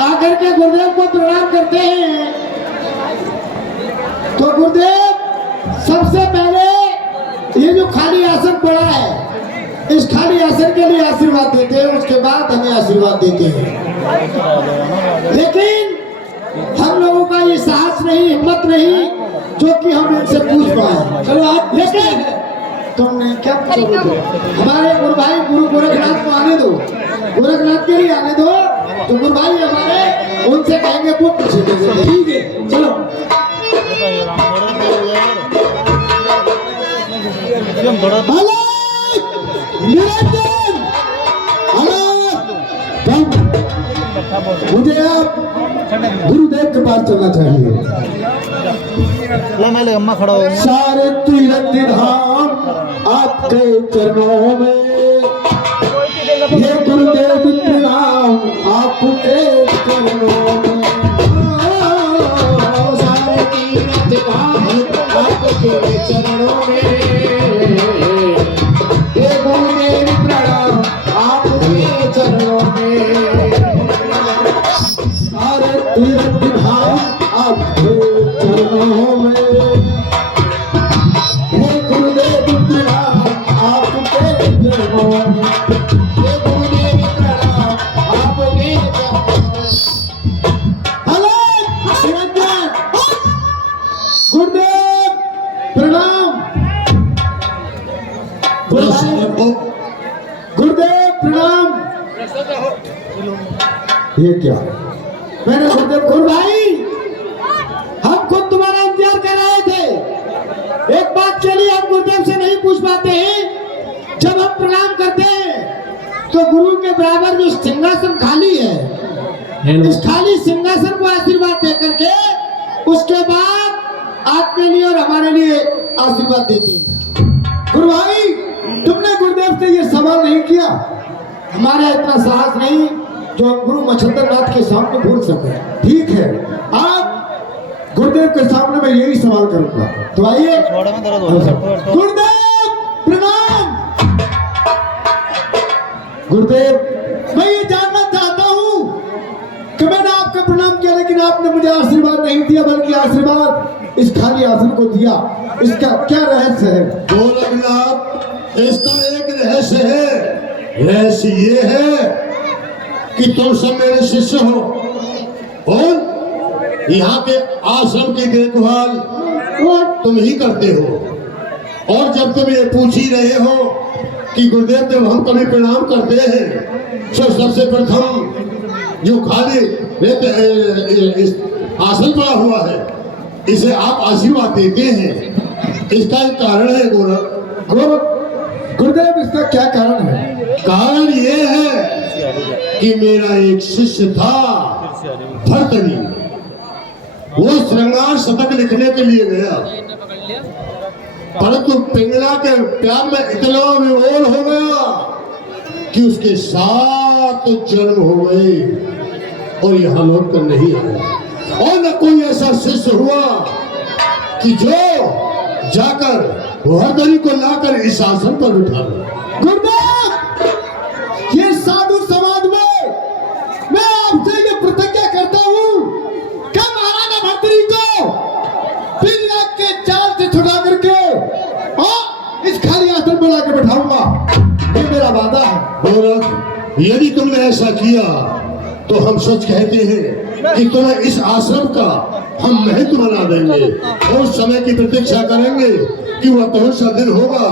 आकर के गुरुदेव को प्रणाम करते हैं। तो गुरुदेव सबसे पहले ये जो खाली आसन पड़ा है, इस खाली आसन के लिए आशीर्वाद देते हैं, उसके बाद हमें आशीर्वाद देते हैं। लेकिन हम लोगों का ये साहस नहीं, हिम्मत नहीं जो कि हम इनसे पूछ पाए। चलो आप लेकिन तुमने क्या पूछा? हमारे गुरु भाई गुरु गोरखनाथ को आने दो, गोरखनाथ के लिए आने दो। तो गुरु भाई हमारे उनसे कहेंगे पुत्र से। ठीक है, चलो मुझे आप गुरुदेव के पास चलना चाहिए। अम्मा खड़ा हो। सारे तीर्थ धाम आपके चरणों में, ये गुरुदेव प्रणाम आपके चरणों में। सारे तीर्थ धाम आपके चरणों में, ये गुरुदेव प्रणाम आपके चरणों में। सारे तीर्थ धाम आपके चरणों में, हे गुरुदेव प्रणाम आपके चरणों में, हे गुरुदेव प्रणाम आपके चरणों में। हेलो गुरुदेव प्रणाम, गुरुदेव प्रणाम। ये क्या मैंने गुरुदेव, गुरु भाई हम खुद तुम्हारा इंतजार कर रहे थे। एक बात चली, हम गुरुदेव से नहीं पूछ पाते हैं। जब हम प्रणाम करते हैं तो गुरु के बराबर जो सिंहासन खाली है, इस खाली सिंहासन को आशीर्वाद दे करके उसके बाद आपके लिए और हमारे लिए आशीर्वाद देते हैं। गुरु भाई तुमने गुरुदेव से ये सवाल नहीं किया, हमारा इतना साहस नहीं जो गुरु मच्छिंद्र नाथ के सामने बोल सके। ठीक है, आप गुरुदेव के सामने मैं यही सवाल करूंगा। तो आइए गुरुदेव प्रणाम। गुरुदेव मैं ये जानना चाहता हूँ कि मैंने आपका प्रणाम किया लेकिन आपने मुझे आशीर्वाद नहीं दिया, बल्कि आशीर्वाद इस खाली आसन को दिया। इसका क्या रहस्य है? गोरखनाथ, इसका एक रहस्य है। रहस्य ये है कि तुम सब मेरे शिष्य हो और यहाँ के आश्रम की देखभाल तुम ही करते हो। और जब तुम ये पूछ ही रहे हो कि गुरुदेव जब हम कभी प्रणाम करते हैं तो सबसे प्रथम जो खाली आसन पड़ा हुआ है इसे आप आशीर्वाद देते हैं। इसका एक कारण है गुरुदेव, इसका क्या कारण है? कारण ये है कि मेरा एक शिष्य था भरतरी, वो श्रृंगार शतक लिखने के लिए गया, परंतु पिंगला के प्यार में इतना विभोर हो गया कि उसके 7 जन्म हो गए और यहाँ लौट कर नहीं आया। और न कोई ऐसा शिष्य हुआ कि जो जाकर भरतरी को लाकर इस आसन पर बिठा दे। गुरुदेव, ये साधु समाज में मैं आपसे ये प्रतिज्ञा करता हूँ कि महाराजा भरतरी को पिंगला के जाल से छुड़ा करके और इस खाली आसन पर लाकर बैठाऊंगा। ये मेरा वादा है। गोरख, यदि तुमने ऐसा किया तो हम सच कहते हैं कि तुम्हें इस आश्रम का हम महत्व बना देंगे और उस समय की प्रतीक्षा करेंगे कि वह कौन सा दिन होगा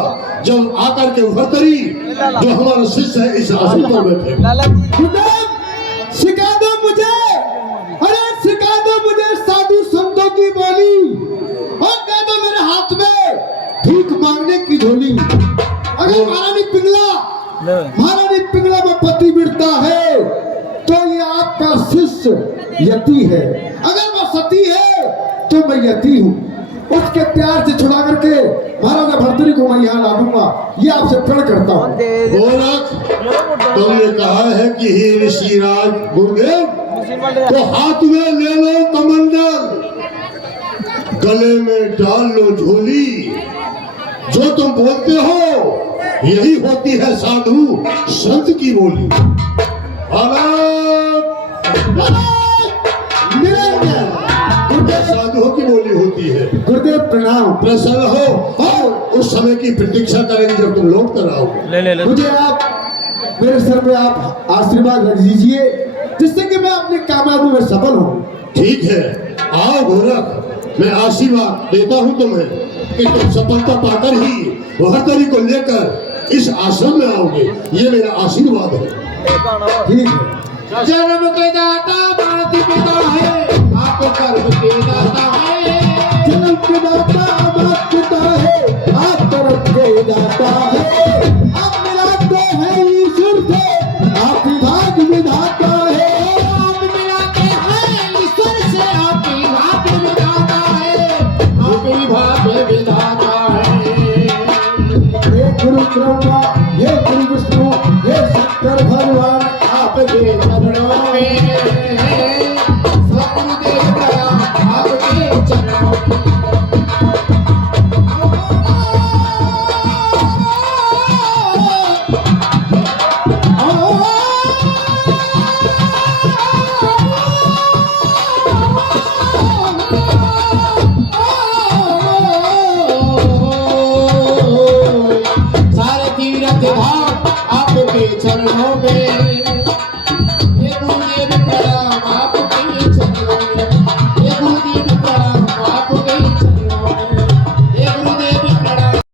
जब आकर के भरतरी जो हमारा शिष्य है इस आसन पर बैठे। सिखा दो मुझे, अरे सिखा दो मुझे साधु संतों की बोली और दे दो मेरे हाथ में भीख मांगने की झोली। अगर महारानी पिंगला में पति बिरता है तो ये आपका शिष्य यति है, अगर वो सती है तो मैं यति हूँ। उसके प्यार से छुड़ा करके महाराजा भरतरी को मैं यहाँ ला दूंगा, ये आपसे प्रण करता हूँ। गोरख, तुमने कहा है कि हे ऋषिराज गुरुदेव, तो हाथ में ले लो कमंडल, गले में डाल लो झोली। जो तुम बोलते हो यही होती है साधु संत की बोली। गुरुदेव प्रणाम। प्रसन्न हो और उस समय की प्रतीक्षा करेंगे जब तुम लौट कर आओगे। मुझे आप मेरे सर पे आप आशीर्वाद रख दीजिए जिससे कि मैं अपने कामयाबी में सफल हूँ। ठीक है, आओ गोरख, मैं आशीर्वाद देता हूँ तुम्हें कि तुम सफलता पाकर ही बहत्तरी को लेकर इस आश्रम में आओगे। ये मेरा आशीर्वाद है। ठीक है। जन्म के दाता